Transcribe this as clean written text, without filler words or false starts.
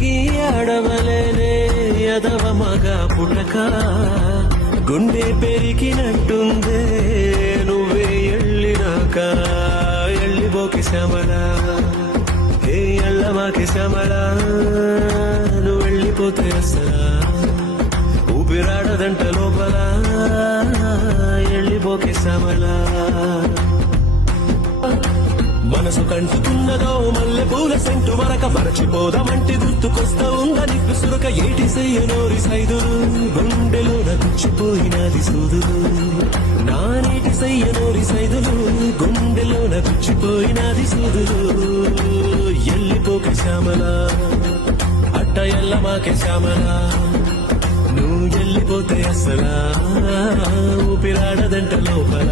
తిరిగి ఆడవలేనే ఎదవ మగ పుడక గుండె పెరిగినట్టుందే నువ్వే ఎళ్ళినాక ఎళ్ళిపోకి శ్యామల ఏ ఎళ్ళమాకి శ్యామల నువ్వు వెళ్ళిపోతే అసలా ఊపిరాడదంట లోపల ఎళ్ళిపోకి శ్యామల మనసు కంటుతున్నదో మల్లె పూల సెంటు మరక మరచిపోదామంటే గుర్తుకొస్తా ఉందా నీకు సురక ఏటి సయ్యనోరి సైదులు గుండెలో నగుచ్చిపోయినది సూదులు నా నీటి సయ్యనోరి సైదులు గుండెలో నగుచ్చిపోయినది సూదులు ఎల్లిపోకే శ్యామల అట్ట ఎల్లమాకే శ్యామల నువ్వు ఎల్లిపోతే అసలా ఊపిరాడదంట లోపల